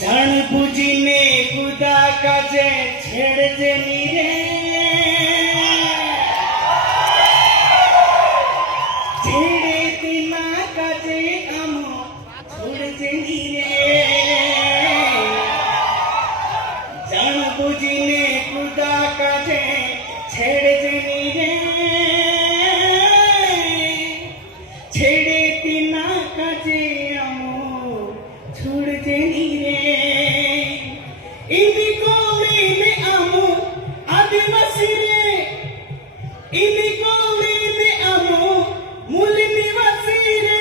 जान बुझिने खुदा काजे छेड़ देनी रे छेड़े तिना काजे आमो छोड़ देनी रे जान बुझिने खुदा काजे छेड़ देनी रे छेड़े तिना काजे आमो छोड़ देनी रे इनी कोली में आमो आदिवासी रे इनी कोली में आमो मूल निवासी रे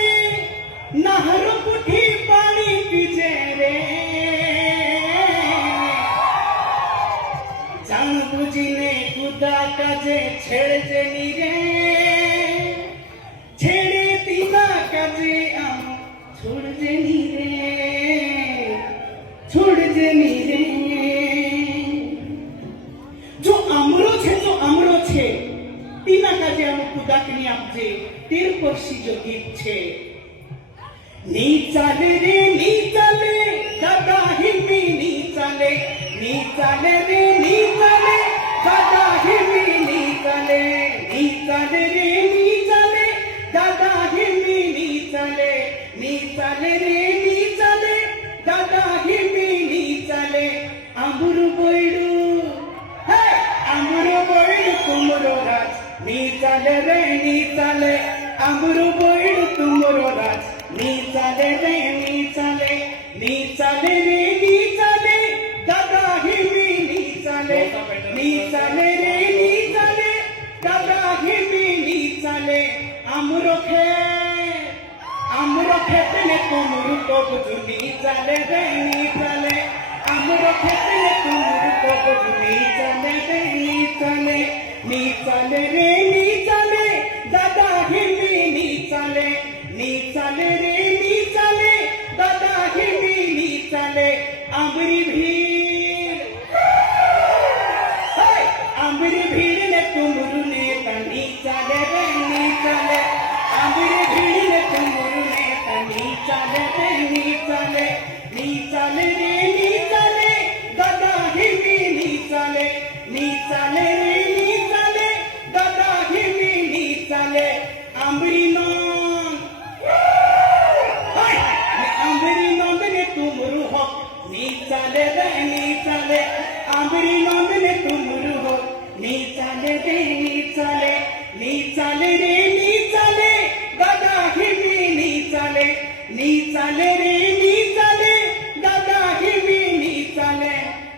नहरों पुठी पानी पीछे रे जान बुझिने खुदा काजे छेड़ देनी रे छेड़े तीना काजे आमो छोड़ देनी रे छोड़ देनी रे जो आमरो छे तीना काजे आमो खुदा कनी आपजे तीर परसी जो गीत छे नी चाले रे नी चाले दादा हिमी नी चाले रे नी चाले दादा हिमी नी चाले रे नी चाले दादा हिमी नी चाले रे नी चाले दादा हिमी नी चाले आंबुरु बोइडु हे आंबुरु बोइडु तुमरो राज नी चाले रे नी चाले आंबुरु बोइडु तुमरो राज नी चाले रे नी चाले रे नी चाले दादा हिमी नी चाले रे नी चाले दादा हिमी नी चाले आमुरो खेतने तुमरु को बुझुनी चाले रे नी चाले आमुरो खेतने तुमरु को बुझुनी चाले रे नी चाले रे नी चाले दादा हिमी नी चाले रे नी चाले दादा हिमी नी चाले आंबरी भीड़ ने तुमरु ने तनी चाले रे नी चाले आंबरी भीड़ ने तुमरु ने तनी चाले रे नी चाले रे नी चाले दादा हिमी नी चाले रे नी चाले दादा हिमी नी चाले आंबरी नंद ने तुमरु हो नी चाले रे नी चाले आंबरी नंद ने तुमरु हो नी चाले रे नी चाले रे नी चाले दादा हिमी नी चाले रे नी चाले दादा हिमी नी चाले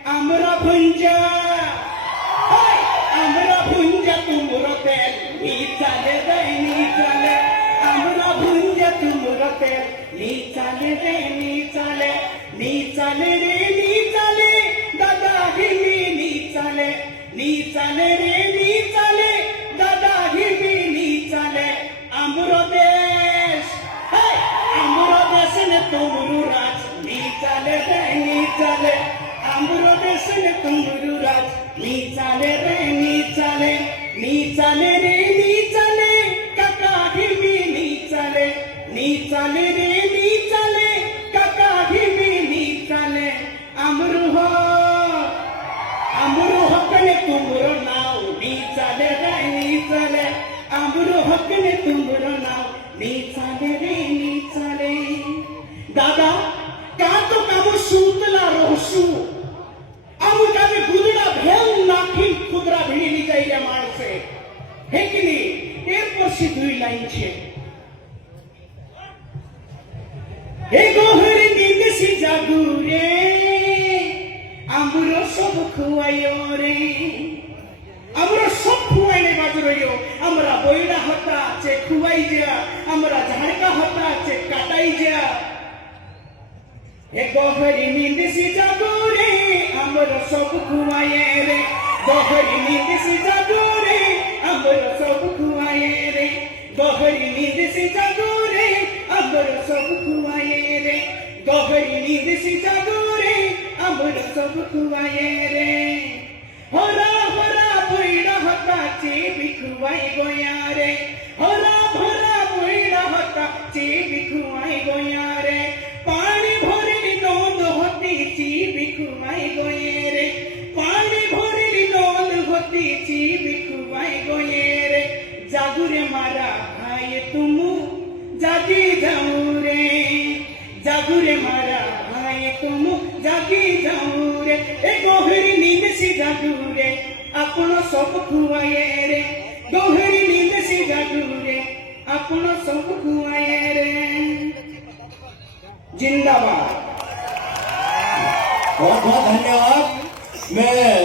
हमरा भुंजा तुमरो तेल नी चाले रे नी चाले हमरा भुंजा तुमरो तेल नी चाले रे नी चाले रे नी चाले दादा हिमी नी चाले रे नी चाले दादा हिमी नी चाले आमरो देश ने तुमरु राज नी चाले रे नी चाले आमरो देश ने तुमरु राज नी चाले रे नी चाले रे नी चाले काका हिमी नी चाले रे नी चाले काका हिमी नी चाले आमरो हकने तुमरो नाव नी चाले रे नी चाले आमरो हकने तुमरो नाव नी चाले रे नी चाले दादा का तो कामो सूतला रहसु आमु कामे गुदड़ा भेल नाखी खुदरा भिड़ी नी जाइया माणसे हे कि नी एर पछी दुई लाइन छे हे गोहरी नींद सी जागू रे आमुरो सब खुआयो रे आमुरो सब खुआइने बाजू रहियो हमरा बोइडा हता चे खुआई जा हमरा झाड़का हता चे काटाई जा हे गोहरी नींद सी जागू रे आमुरो सब खुआये रे गोहरी नींद सी जागू रे आमुरो सब खुआये रे गोहरी नींद सी जागू रे आमुरो सब खुआये रे गोहरी नींद सी जागू रे आमुरो सब खुआये रे होरा बोइडा हता चे भी खुआई गोया रे होरा बोइडा हता पतीची बिखुबाई गोये जागू रे मारा भाई तुम जागी जाऊ रे जागू रे मारा भाई तुम जागी जाऊ रे ए गोहरी नींद सी जागू रे अपन सब खुआए रे गोहरी नींद सी जागू रे अपन सब खुआए रे जिंदाबाद बहुत बहुत धन्यवाद। मैं